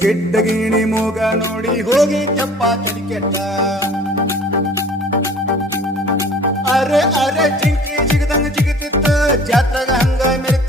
ಗಿಡ್ಡ ಗಿಣಿ ಮೂಗ ನೋಡಿ ಹೋಗಿ ಚಪ್ಪ ಕೆಟ್ಟ ಅರೆ ಅರೆ ಜಿಂಕಿ ಜಿಗದಂಗ ಜಿಗತಿತ್ತ ಜಾತ್ರಾಗ ಹಂಗ ಮೆರೆ